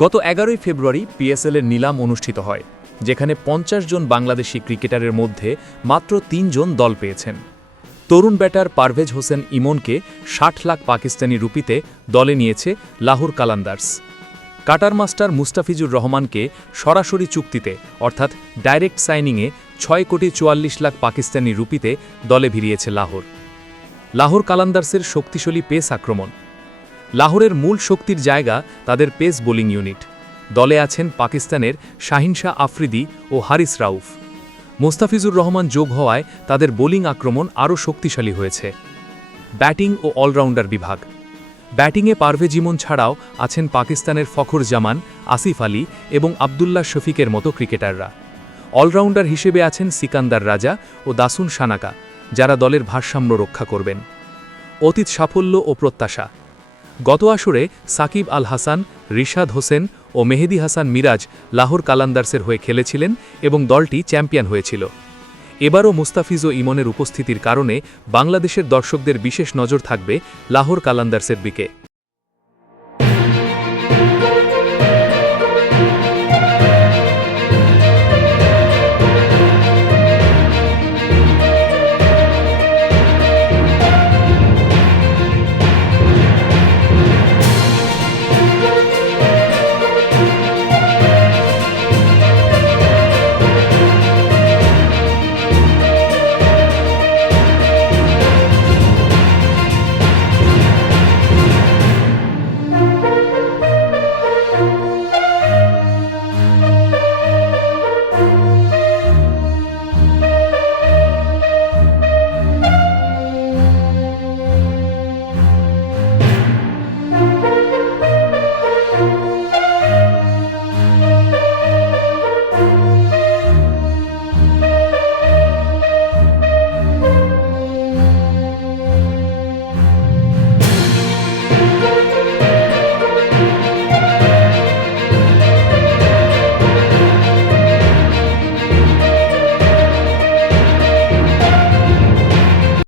গত 11 ফেব্রুয়ারি পিএসএল-এর নিলাম অনুষ্ঠিত হয়, যেখানে 50 জন বাংলাদেশি ক্রিকেটারের মধ্যে মাত্র 3 জন দল পেয়েছেন। তরুণ ব্যাটার পারভেজ হোসেন ইমনকে 60 লাখ পাকিস্তানি রুপিতে দলে নিয়েছে লাহোর কালান্দার্স। কাটার মাস্টার মুস্তাফিজুর রহমানকে সরাসরি চুক্তিতে অর্থাৎ ডাইরেক্ট সাইনিংয়ে 6 কোটি 44 লাখ পাকিস্তানি রুপিতে দলে ভিড়িয়েছে লাহোর। লাহোর কালান্দার্সের শক্তিশালী পেস আক্রমণ। লাহোরের মূল শক্তির জায়গা তাদের পেস বোলিং ইউনিট। দলে আছেন পাকিস্তানের শাহিন শাহ আফ্রিদি ও হারিস রাউফ। মুস্তাফিজুর রহমান যোগ হওয়ায় তাদের বোলিং আক্রমণ আরও শক্তিশালী হয়েছে। ব্যাটিং ও অলরাউন্ডার বিভাগ। ব্যাটিংয়ে পারভেজ ইমন ছাড়াও আছেন পাকিস্তানের ফখর জামান, আসিফ আলী এবং আবদুল্লাহ শফিকের মতো ক্রিকেটাররা। অলরাউন্ডার হিসেবে আছেন সিকান্দার রাজা ও দাসুন সানাকা, যারা দলের ভারসাম্য রক্ষা করবেন। অতীত সাফল্য ও প্রত্যাশা। গত আসরে সাকিব আল হাসান, রিশাদ হোসেন ও মেহেদি হাসান মিরাজ লাহোর কালান্দার্সের হয়ে খেলেছিলেন এবং দলটি চ্যাম্পিয়ন হয়েছিল। এবারও মুস্তাফিজ ও ইমনের উপস্থিতির কারণে বাংলাদেশের দর্শকদের বিশেষ নজর থাকবে লাহোর কালান্দার্সের দিকে।